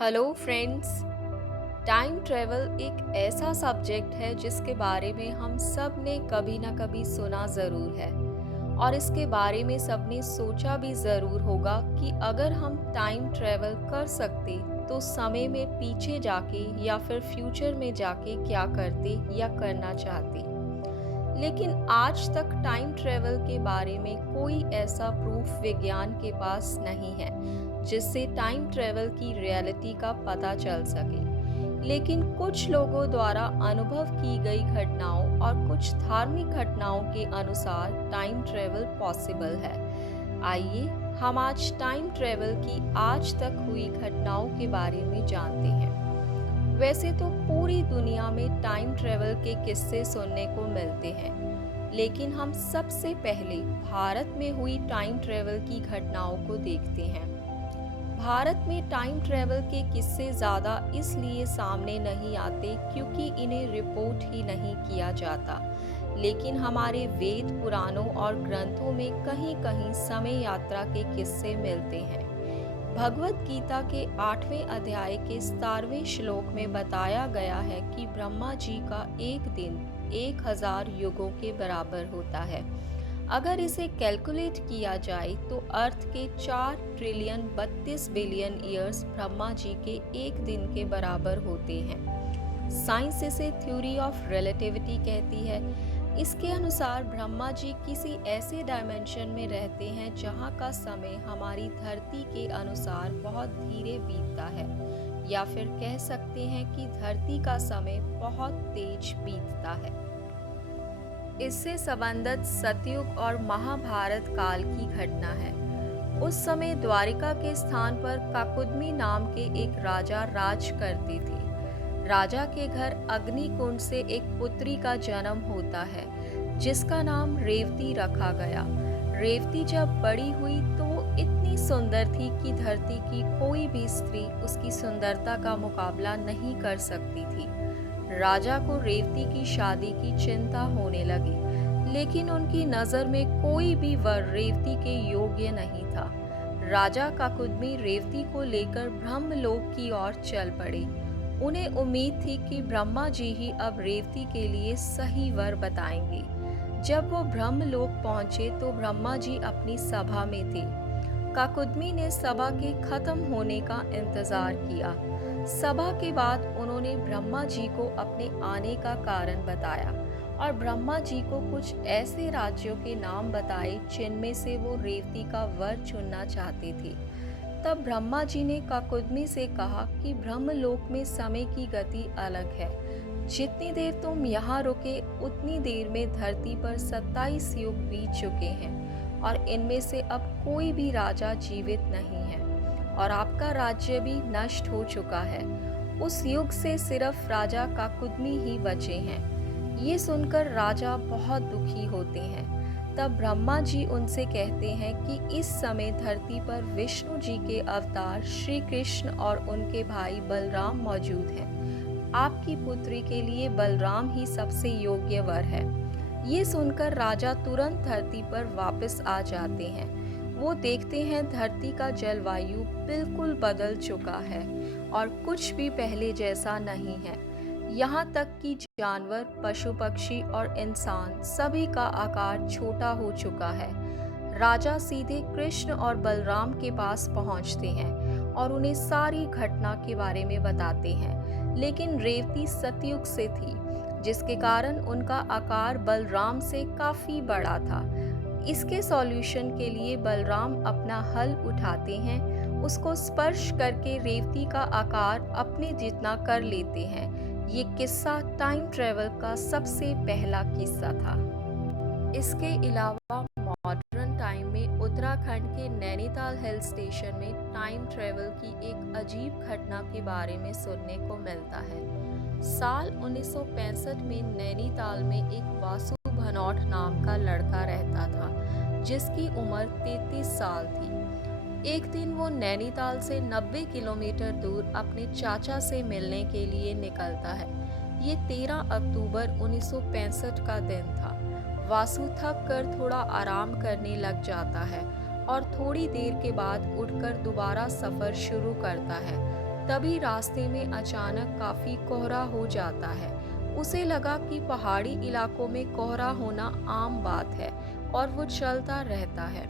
Hello friends. Time travel एक ऐसा subject है जिसके बारे में हम सब ने कभी ना कभी सुना ज़रूर है और इसके बारे में सबने सोचा भी ज़रूर होगा कि अगर हम टाइम ट्रेवल कर सकते तो समय में पीछे जाके या फिर फ्यूचर में जाके क्या करते या करना चाहते। लेकिन आज तक टाइम ट्रेवल के बारे में कोई ऐसा प्रूफ विज्ञान के पास नहीं है जिससे टाइम ट्रेवल की रियलिटी का पता चल सके। लेकिन कुछ लोगों द्वारा अनुभव की गई घटनाओं और कुछ धार्मिक घटनाओं के अनुसार टाइम ट्रेवल पॉसिबल है। आइए हम आज टाइम ट्रेवल की आज तक हुई घटनाओं के बारे में जानते हैं। वैसे तो पूरी दुनिया में टाइम ट्रेवल के किस्से सुनने को मिलते हैं, लेकिन हम सबसे पहले भारत में हुई टाइम ट्रेवल की घटनाओं को देखते हैं। भारत में टाइम ट्रेवल के किस्से ज़्यादा इसलिए सामने नहीं आते क्योंकि इन्हें रिपोर्ट ही नहीं किया जाता, लेकिन हमारे वेद पुराणों और ग्रंथों में कहीं कहीं समय यात्रा के किस्से मिलते हैं। भगवत गीता के 8वें अध्याय के 17वें श्लोक में बताया गया है कि ब्रह्मा जी का एक दिन 1000 युगों के बराबर होता है। अगर इसे कैलकुलेट किया जाए तो अर्थ के 4 trillion 32 billion years Brahma ji के एक दिन के बराबर होते हैं। साइंस इसे थ्योरी ऑफ रिलेटिविटी कहती है। इसके अनुसार ब्रह्मा जी किसी ऐसे डायमेंशन में रहते हैं जहाँ का समय हमारी धरती के अनुसार बहुत धीरे बीतता है, या फिर कह सकते हैं कि धरती का समय बहुत तेज बीतता है। इससे संबंधित सतयुग और महाभारत काल की घटना है। उस समय द्वारिका के स्थान पर काकुदमी नाम के एक राजा राज करते थे। राजा के घर अग्निकुंड से एक पुत्री का जन्म होता है जिसका नाम रेवती रखा गया। रेवती जब बड़ी हुई तो वो इतनी सुंदर थी कि धरती की कोई भी स्त्री उसकी सुंदरता का मुकाबला नहीं कर सकती थी। राजा को रेवती की शादी की चिंता होने लगी, लेकिन उनकी नज़र में कोई भी वर रेवती के योग्य नहीं था। राजा काकुदमी रेवती को लेकर ब्रह्मलोक की ओर चल पड़े। उन्हें उम्मीद थी कि ब्रह्मा जी ही अब रेवती के लिए सही वर बताएंगे। जब वो ब्रह्मलोक पहुंचे तो ब्रह्मा जी अपनी सभा में थे। काकुदमी ने सभा के खत्म होने का इंतजार किया। सभा के बाद उन्होंने ब्रह्मा जी को अपने आने का कारण बताया और ब्रह्मा जी को कुछ ऐसे राज्यों के नाम बताए जिनमें से वो रेवती का वर चुनना चाहते थे। तब ब्रह्मा जी ने काकुदमी से कहा कि ब्रह्मलोक में समय की गति अलग है। जितनी देर तुम यहाँ रुके उतनी देर में धरती पर 27 युग बीत चुके हैं और इनमें से अब कोई भी राजा जीवित नहीं है और आपका राज्य भी नष्ट हो चुका है। उस युग से सिर्फ राजा काकुदमी ही बचे हैं। ये सुनकर राजा बहुत दुखी होते हैं। तब ब्रह्मा जी उनसे कहते हैं कि इस समय धरती पर विष्णु जी के अवतार श्री कृष्ण और उनके भाई बलराम मौजूद हैं। आपकी पुत्री के लिए बलराम ही सबसे योग्य वर है। ये सुनकर राजा तुरंत धरती पर वापस आ जाते हैं। वो देखते हैं धरती का जलवायु बिल्कुल बदल चुका है और कुछ भी पहले जैसा नहीं है। यहाँ तक कि जानवर, पशु पक्षी और इंसान सभी का आकार छोटा हो चुका है। राजा सीधे कृष्ण और बलराम के पास पहुँचते हैं और उन्हें सारी घटना के बारे में बताते हैं। लेकिन रेवती सतयुग से थी, जिसके कारण उनका आकार बलराम से काफ़ी बड़ा था। इसके सॉल्यूशन के लिए बलराम अपना हल उठाते हैं, उसको स्पर्श करके रेवती का आकार अपने जितना कर लेते हैं। ये किस्सा टाइम ट्रेवल का सबसे पहला किस्सा था। इसके अलावा मॉडर्न टाइम में उत्तराखंड के नैनीताल हिल स्टेशन में टाइम ट्रेवल की एक अजीब घटना के बारे में सुनने को मिलता है। साल 1965 में नैनीताल में एक वासु भनौट नाम का लड़का रहता था जिसकी उम्र 33 साल थी। एक दिन वो नैनीताल से 90 किलोमीटर दूर अपने चाचा से मिलने के लिए निकलता है। ये 13 अक्टूबर 1965 का दिन था। वासु थक कर थोड़ा आराम करने लग जाता है और थोड़ी देर के बाद उठकर दोबारा सफ़र शुरू करता है। तभी रास्ते में अचानक काफी कोहरा हो जाता है। उसे लगा कि पहाड़ी इलाकों में कोहरा होना आम बात है और वो चलता रहता है।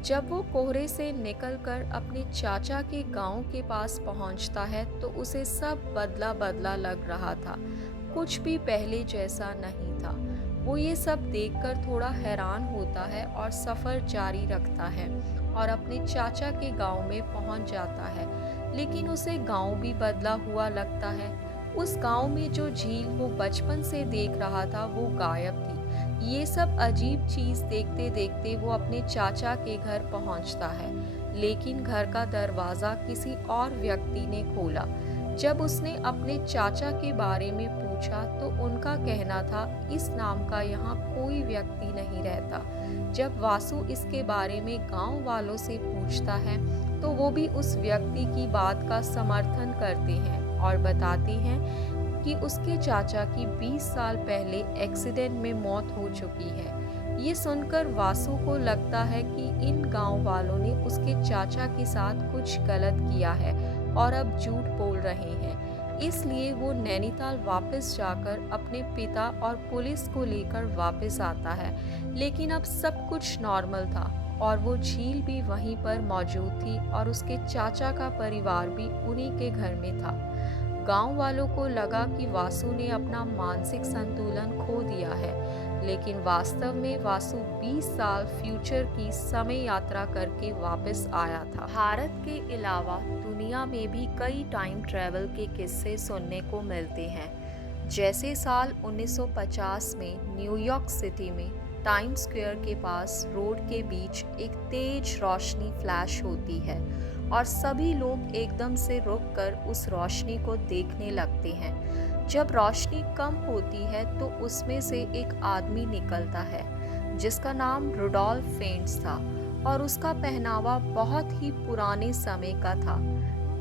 जब वो कोहरे से निकलकर अपने चाचा के गांव के पास पहुंचता है तो उसे सब बदला बदला लग रहा था। कुछ भी पहले जैसा नहीं था। वो ये सब देखकर थोड़ा हैरान होता है और सफ़र जारी रखता है और अपने चाचा के गांव में पहुंच जाता है। लेकिन उसे गांव भी बदला हुआ लगता है। उस गांव में जो झील वो बचपन से देख रहा था वो गायब थी। ये सब अजीब चीज देखते देखते वो अपने चाचा के घर पहुंचता है, लेकिन घर का दरवाजा किसी और व्यक्ति ने खोला। जब उसने अपने चाचा के बारे में पूछा तो उनका कहना था इस नाम का यहाँ कोई व्यक्ति नहीं रहता। जब वासु इसके बारे में गांव वालों से पूछता है तो वो भी उस व्यक्ति की बात का समर्थन करते हैं और बताते हैं कि उसके चाचा की 20 साल पहले एक्सीडेंट में मौत हो चुकी है। ये सुनकर वासु को लगता है कि इन गांव वालों ने उसके चाचा के साथ कुछ गलत किया है और अब झूठ बोल रहे हैं। इसलिए वो नैनीताल वापस जाकर अपने पिता और पुलिस को लेकर वापस आता है। लेकिन अब सब कुछ नॉर्मल था और वो झील भी वहीं पर मौजूद थी और उसके चाचा का परिवार भी उन्हीं के घर में था। गांव वालों को लगा कि वासु ने अपना मानसिक संतुलन खो दिया है, लेकिन वास्तव में वासु 20 साल फ्यूचर की समय यात्रा करके वापस आया था। भारत के अलावा दुनिया में भी कई टाइम ट्रैवल के किस्से सुनने को मिलते हैं। जैसे साल 1950 में न्यूयॉर्क सिटी में टाइम स्क्वायर के पास रोड के बीच एक तेज रोशनी फ्लैश होती है और सभी लोग एकदम से रुककर उस रोशनी को देखने लगते हैं। जब रोशनी कम होती है तो उसमें से एक आदमी निकलता है जिसका नाम रुडोल्फ फेंट्स था और उसका पहनावा बहुत ही पुराने समय का था।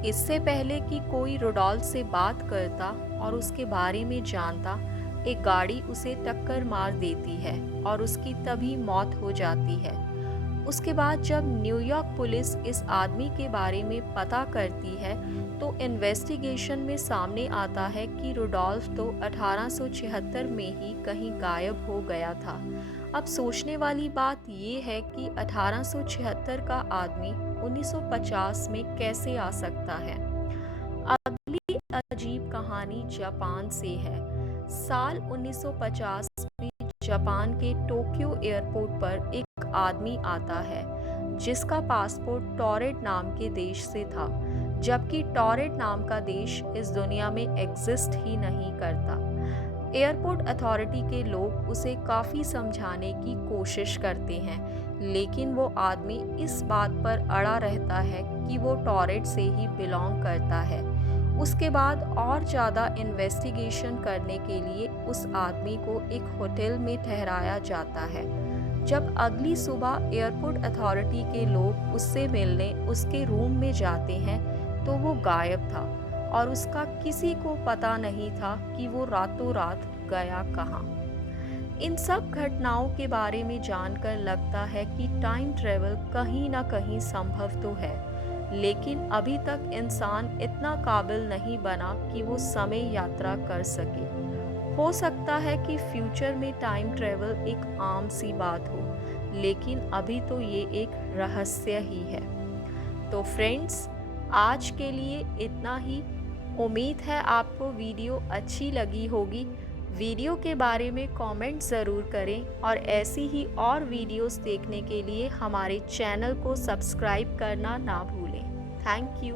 इससे पहले कि कोई रुडोल्फ से बात करता और उसके बारे में जानता, एक गाड़ी उसे टक्कर मार देती है और उसकी तभी मौत हो जाती है। उसके बाद जब न्यूयॉर्क पुलिस इस आदमी के बारे में पता करती है तो इन्वेस्टिगेशन में सामने आता है कि रुडोल्फ तो 1876 में ही कहीं गायब हो गया था। अब सोचने वाली बात ये है कि 1876 का आदमी 1950 में कैसे आ सकता है। अगली अजीब कहानी जापान से है। साल 1950 में जापान के टोक्यो एयरपोर्ट पर एक आदमी आता है जिसका पासपोर्ट टॉरेट नाम के देश से था, जबकि टॉरेट नाम का देश इस दुनिया में एग्जिस्ट ही नहीं करता। एयरपोर्ट अथॉरिटी के लोग उसे काफ़ी समझाने की कोशिश करते हैं, लेकिन वो आदमी इस बात पर अड़ा रहता है कि वो टॉरेट से ही बिलोंग करता है। उसके बाद और ज़्यादा इन्वेस्टिगेशन करने के लिए उस आदमी को एक होटल में ठहराया जाता है। जब अगली सुबह एयरपोर्ट अथॉरिटी के लोग उससे मिलने उसके रूम में जाते हैं तो वो गायब था और उसका किसी को पता नहीं था कि वो रातों रात गया कहाँ। इन सब घटनाओं के बारे में जानकर लगता है कि टाइम ट्रेवल कहीं ना कहीं संभव तो है, लेकिन अभी तक इंसान इतना काबिल नहीं बना कि वो समय यात्रा कर सके। हो सकता है कि फ्यूचर में टाइम ट्रेवल एक आम सी बात हो, लेकिन अभी तो ये एक रहस्य ही है। तो फ्रेंड्स, आज के लिए इतना ही। उम्मीद है आपको वीडियो अच्छी लगी होगी। वीडियो के बारे में कमेंट ज़रूर करें और ऐसी ही और वीडियोस देखने के लिए हमारे चैनल को सब्सक्राइब करना ना भूलें। Thank you.